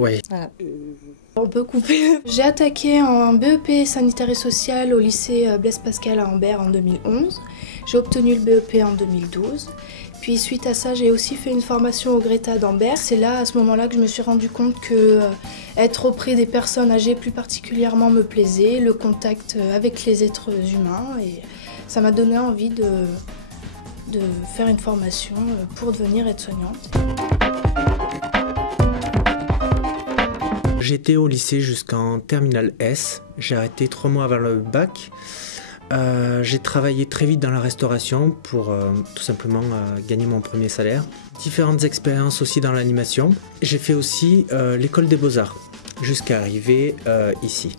Oui. Voilà. On peut couper. J'ai attaqué un BEP sanitaire et social au lycée Blaise Pascal à Ambert en 2011. J'ai obtenu le BEP en 2012. Puis suite à ça, j'ai aussi fait une formation au Greta d'Ambert. C'est là, à ce moment-là, que je me suis rendu compte que être auprès des personnes âgées plus particulièrement me plaisait, le contact avec les êtres humains. Et ça m'a donné envie de faire une formation pour devenir aide-soignante. J'étais au lycée jusqu'en terminale S. J'ai arrêté 3 mois avant le bac. J'ai travaillé très vite dans la restauration pour tout simplement gagner mon premier salaire. Différentes expériences aussi dans l'animation. J'ai fait aussi l'école des beaux-arts jusqu'à arriver ici.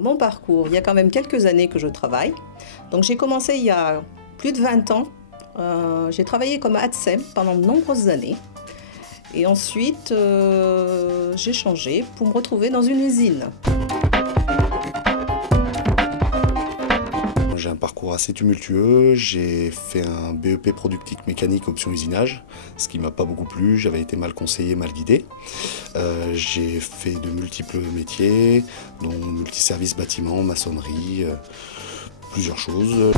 Mon parcours, il y a quand même quelques années que je travaille. Donc j'ai commencé il y a plus de 20 ans. J'ai travaillé comme ATSEM pendant de nombreuses années. Et ensuite, j'ai changé pour me retrouver dans une usine. J'ai un parcours assez tumultueux, j'ai fait un BEP productique mécanique option usinage, ce qui m'a pas beaucoup plu, j'avais été mal conseillé, mal guidé. J'ai fait de multiples métiers, dont multiservices bâtiment, maçonnerie, plusieurs choses.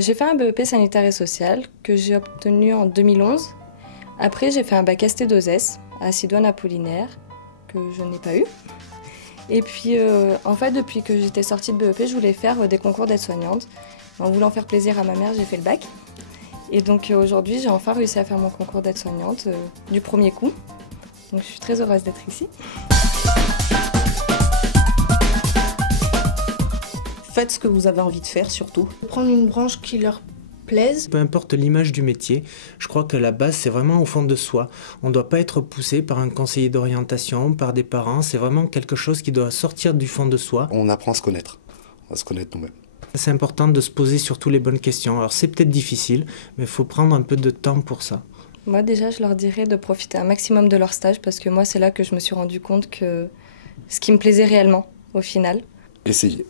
J'ai fait un BEP sanitaire et social que j'ai obtenu en 2011. Après, j'ai fait un bac ST2S à Sidoine-Apollinaire que je n'ai pas eu. Et puis, en fait, depuis que j'étais sortie de BEP, je voulais faire des concours d'aide-soignante. En voulant faire plaisir à ma mère, j'ai fait le bac. Et donc aujourd'hui, j'ai enfin réussi à faire mon concours d'aide-soignante du premier coup. Donc je suis très heureuse d'être ici. Faites ce que vous avez envie de faire surtout. Prendre une branche qui leur plaise. Peu importe l'image du métier, je crois que la base c'est vraiment au fond de soi. On ne doit pas être poussé par un conseiller d'orientation, par des parents, c'est vraiment quelque chose qui doit sortir du fond de soi. On apprend à se connaître nous-mêmes. C'est important de se poser surtout les bonnes questions. Alors c'est peut-être difficile, mais il faut prendre un peu de temps pour ça. Moi déjà, je leur dirais de profiter un maximum de leur stage parce que moi c'est là que je me suis rendu compte que ce qui me plaisait réellement au final. Essayez.